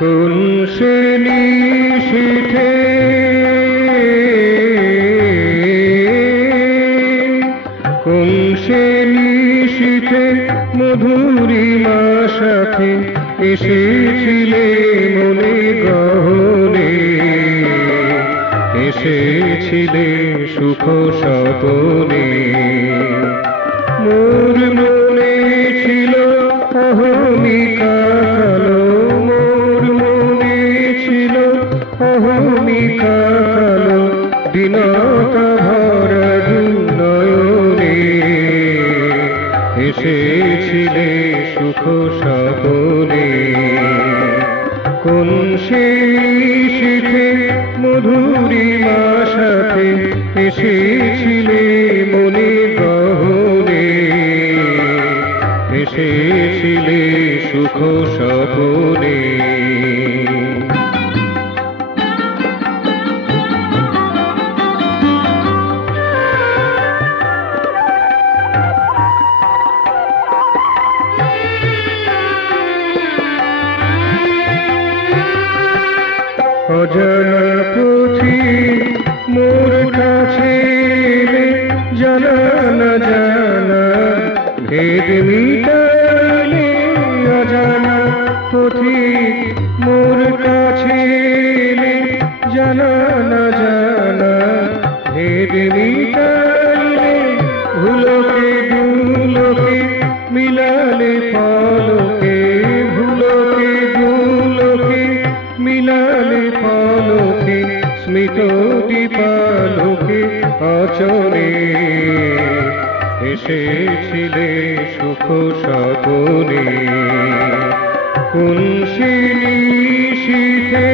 কোন সে নিশীথে কোন সে নিশীথে মধুরিমা সাথে এসেছিলে মনে গহনে, এসেছিলে সুখ স্বপনে। মোর মনে ছিল অহমিকা কালো, মোর মনে ছিল অহমিকা কালো, দীনতা ভরা দুনয়নে এসেছিলে সুখ স্বপনে। কোন সে নিশীথে মধুরিমা সাথে এসেছিলে মনে গহনে, এসেছিলে সুখ স্বপনে। অজানা পথি মোর কাছে এলে, জানা না জানা ভেদ মিটাইলে। অজানা পথি মোর কাছে এলে, জানা না জানা ভেদ মিটাইলে। ভুলকে দুলকে মিলালে পলকে, ভুলকে দুলকে মিলালে পলকে, স্মিত দীপালোকে অচরে এসেছিলে সুখ স্বপনে। কোন সে নিশীথে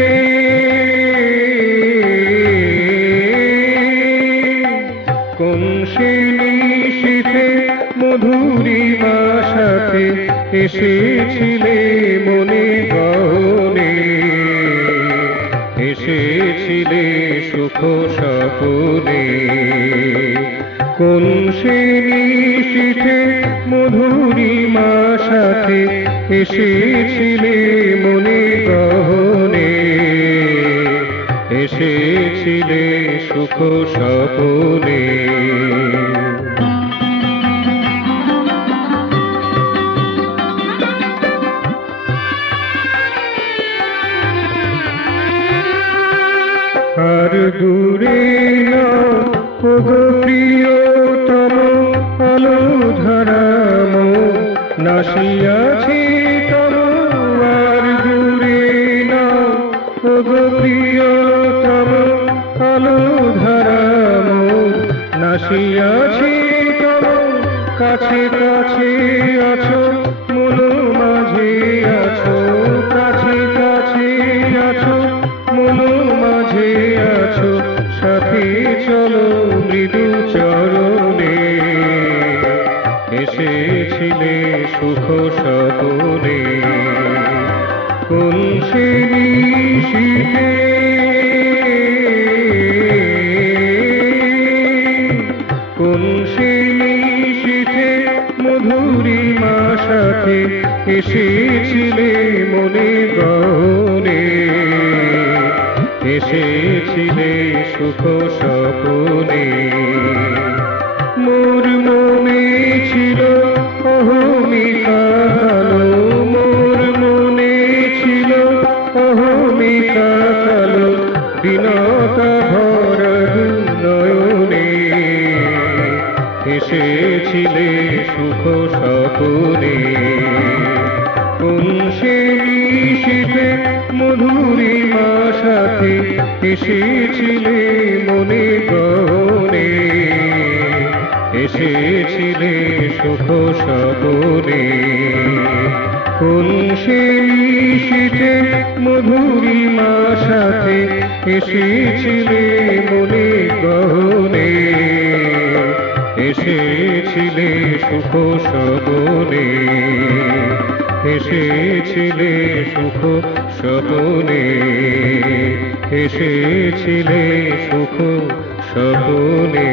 কোন সে নিশীথে মধুরিমা সাথে এসেছিলে মনে গহনে, এসেছিলে সুখ স্বপনে। কোন সে নিশীথে মধুরিমা সাথে এসেছিলে মনে গহনে, এসেছিলে সুখ স্বপনে। আর দূরে না ওগো প্রিয়তম আলো ধারাম, নাসিয়াছি তব। আর দূরে না ওগো প্রিয়তম আলো ধারাম, নাসিয়াছি তব। কাছে কাছে আছো মন মাঝে আছো, কাছে কাছে আছো মন মাঝে আছো। সাথে চলো মৃদু চরণে, এসেছিলে সুখ স্বপনে। কোন সে নিশীথে কোন সে নিশীথে মধুরিমা সাথে এসেছিলে মনে গহনে, এসেছিলে সুখ স্বপনে। মোর মনে ছিল অহমিকা কালো, মোর মনে ছিল অহমিকা কালো, দীনতা ভরা নয়নে এসেছিলে সুখ স্বপনে। কোন সে নিশীথে মধুরিমা সাথে এসেছিলে মনে গহনে, এসেছিলে সুখ স্বপনে। কোন সে নিশীথে মধুরিমা সাথে এসেছিলে মনে গহনে, এসেছিলে সুখ স্বপনে, এসেছিলে সুখ স্বপনে, এসেছিলে সুখ স্বপনে।